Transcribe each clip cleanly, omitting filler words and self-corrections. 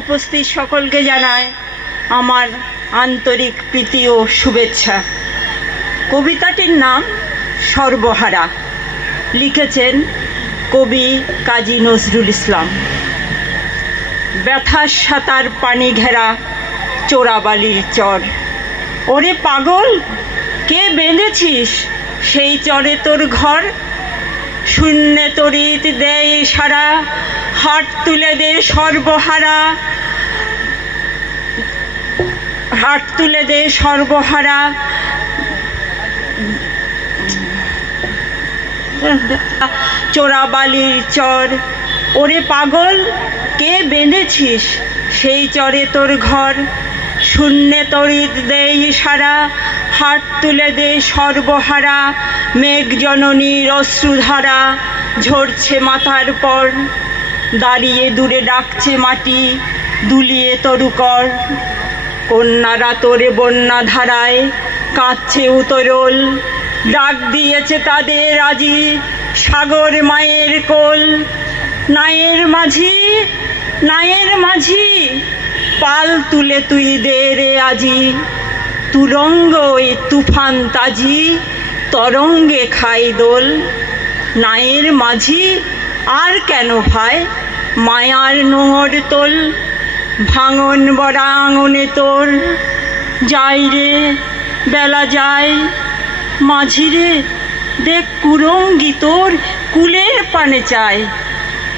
উপস্থিত সকলকে জানায় আমার আন্তরিক প্রীতি ও শুভেচ্ছা। কবিতাটির নাম সর্বহারা, লিখেছেন কবি কাজী নজরুল ইসলাম। ব্যথার সাঁতার পানি ঘেরা চোরাবালির চর, ওরে পাগল কে বেঁধেছিস সেই চরে তোর ঘর? শূন্যে তড়িৎ দেয় সারা, হাট তুলে দে সর্বহারা, হাট তুলে দে সর্বহারা। চোরাবালির চর, ওরে পাগল কে বেঁধেছিস সেই চরে তোর ঘর? শূন্যে তড়িৎ দেই সারা, হাট তুলে দে সর্বহারা। মেঘ জননীর অশ্রুধারা ঝরছে মাথার পর, দাঁড়িয়ে দূরে ডাকছে মাটি দুলিয়ে তরুকর। কন্যারা তোরে বন্যা ধারায় কাঁদছে উতরল, ডাক দিয়েছে তাদের আজি সাগর মায়ের কোল। নায়ের মাঝি, নায়ের মাঝি, পাল তুলে তুই দে রে আজি, তুরঙ্গ ওই তুফান তাজি তরঙ্গে খাই দোল। নায়ের মাঝি আর কেন ভাই মায়ার নোহর তোল, ভাঙন বড়া আঙনে তোর যাই রে বেলা যায়। মাঝি রে দেখ কুরঙ্গি তোর কুলের পানে চায়,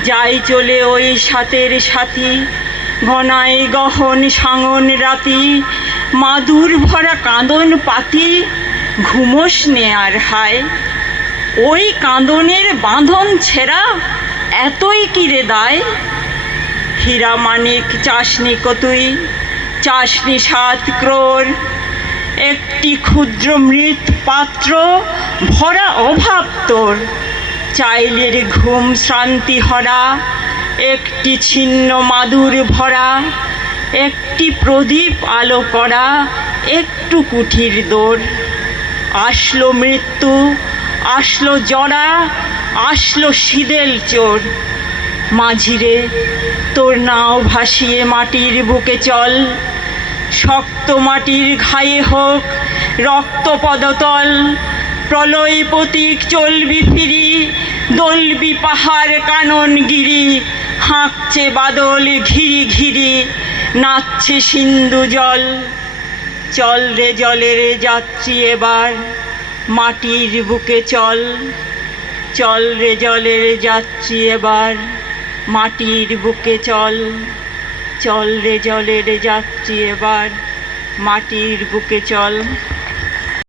যাই চলে ওই সাথের সাথী ঘনায় গহন সাঙন রাতি। মাদুর ভরা কাঁদন পাতি ঘুমোস নে আর হায়, ওই কাঁদনের বাঁধন ছেঁড়া এতই কিরে দায়। হীরা মানিক চাসনি কতুই, চাসনি 7 ক্রোড়, একটি ক্ষুদ্র মৃৎ পাত্র ভরা অভাব তোর। চাইলের ঘুম শ্রান্তি হরা একটি ছিন্ন মাদুর ভরা, একটি প্রদীপ আলো করা একটু কুঠির দোর। আসলো মৃত্যু, আসলো জরা, আসলো শীদেল চোর। মাঝিরে তোর নাও ভাসিয়ে মাটির বুকে চল, শক্ত মাটির ঘায়ে হোক রক্ত পদতল। প্রলয় প্রতীক চলবি ফিরি, দলবি পাহাড় কানন গিরি। হাঁকছে বাদল ঘিরি ঘিরি, নাচছে সিন্ধু জল। চল রে জলের যাত্রী এবার মাটির বুকে চল, চল রে জলের যাত্রী এবার মাটির বুকে চল। চল রে জলের যাত্রী এবার মাটির বুকে চল।